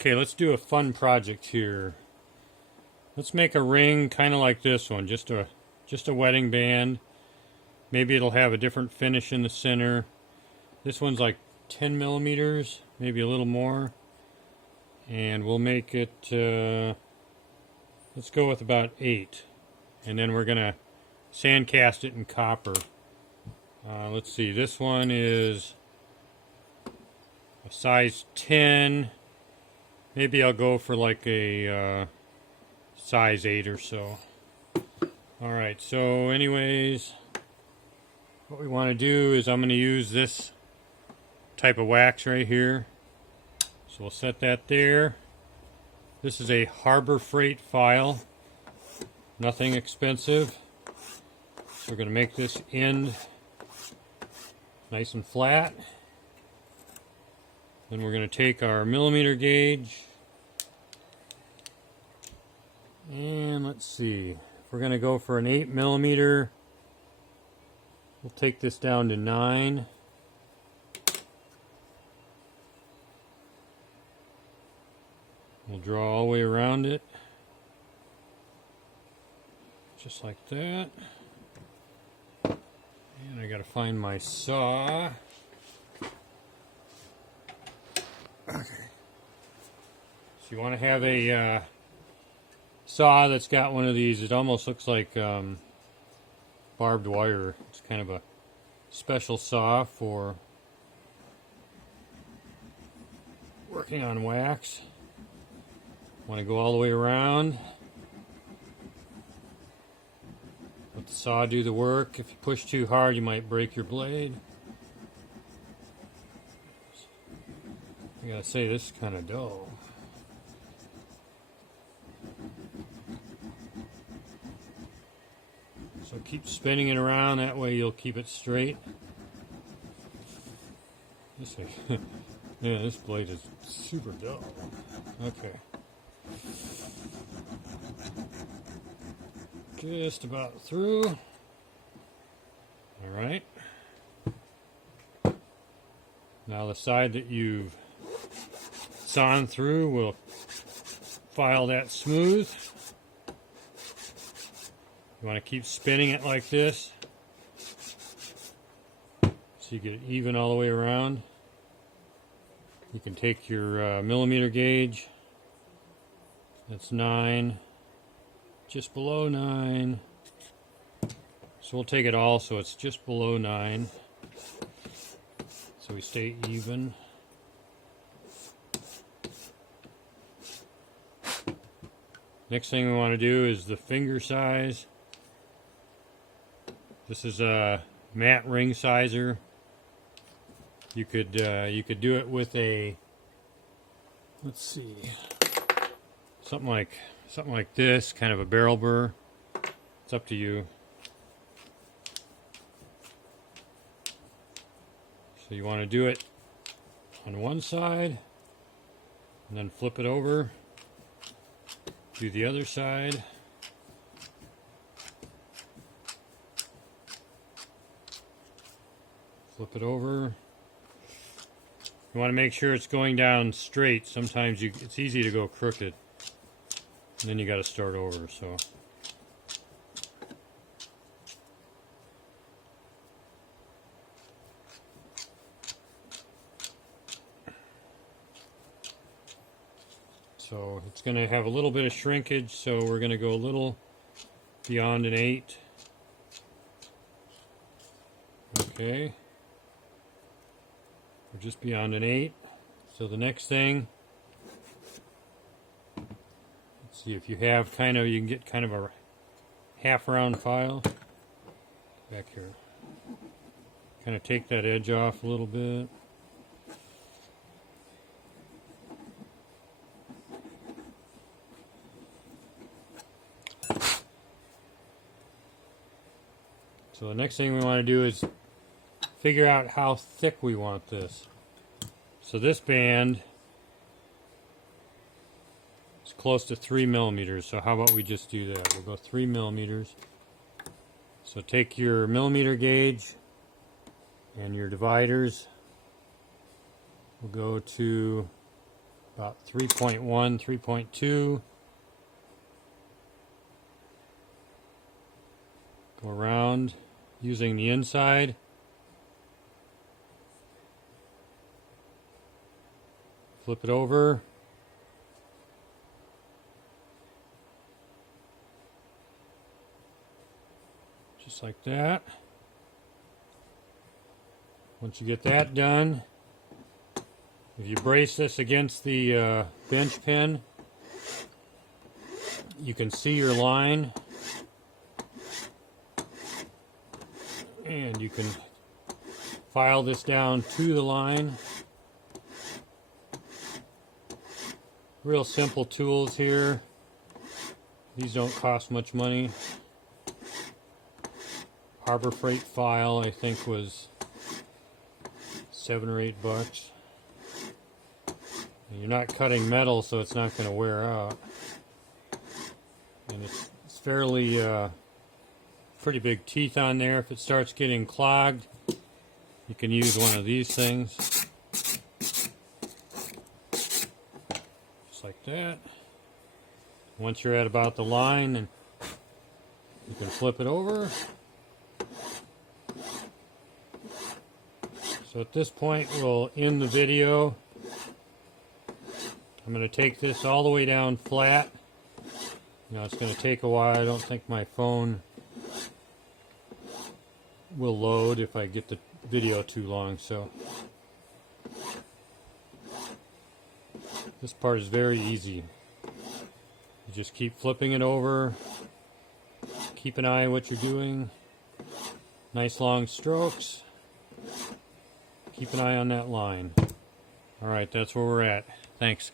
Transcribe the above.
Okay, let's do a fun project here. Let's make a ring kind of like this one, just a wedding band. Maybe it'll have a different finish in the center. This one's like 10 millimeters, maybe a little more. And we'll make it, let's go with about 8. And then we're going to sand cast it in copper. Let's see, this one is a size 10. Maybe I'll go for like a size 8 or so. Alright, so anyways, what we want to do is I'm going to use this type of wax right here. So we'll set that there. This is a Harbor Freight file. Nothing expensive. So we're going to make this end nice and flat. Then we're going to take our millimeter gauge. And let's see. If we're going to go for an 8 millimeter, we'll take this down to 9. We'll draw all the way around it. Just like that. And I gotta find my saw. Okay. So you want to have a saw that's got one of these. It almost looks like barbed wire. It's kind of a special saw for working on wax. Want to go all the way around. Let the saw do the work. If you push too hard, you might break your blade. I gotta say, this is kind of dull. So keep spinning it around, that way you'll keep it straight. Yeah, this blade is super dull. Okay. Just about through. Alright. Now the side that you've sawn through, we'll file that smooth. You want to keep spinning it like this so you get it even all the way around. You can take your millimeter gauge. That's 9. Just below 9. So we'll take it all so it's just below 9. So we stay even. Next thing we want to do is the finger size. This is a matte ring sizer. You could do it with a, let's see, something like this, kind of a barrel burr. It's up to you. So you want to do it on one side and then flip it over. Do the other side. Flip it over. You want to make sure it's going down straight. Sometimes it's easy to go crooked. And then you got to start over. So it's going to have a little bit of shrinkage, so we're going to go a little beyond an 8. Okay. We're just beyond an 8. So the next thing, let's see, if you have you can get kind of a half round file. Back here. Kind of take that edge off a little bit. So the next thing we want to do is figure out how thick we want this. So this band is close to 3 millimeters. So how about we just do that? We'll go 3 millimeters. So take your millimeter gauge and your dividers. We'll go to about 3.1, 3.2. Go around using the inside. Flip it over. Just like that. Once you get that done, if you brace this against the bench pin, you can see your line, and you can file this down to the line. Real simple tools here. These don't cost much money. Harbor Freight file, I think, was $7 or $8. And you're not cutting metal, so it's not going to wear out. And it's fairly pretty big teeth on there. If it starts getting clogged, you can use one of these things. Just like that. Once you're at about the line, and you can flip it over. So at this point, we'll end the video. I'm going to take this all the way down flat. It's going to take a while. I don't think my phone will load if I get the video too long. So this part is very easy. You just keep flipping it over. Keep an eye on what you're doing. Nice long strokes. Keep an eye on that line. All right, that's where we're at. Thanks.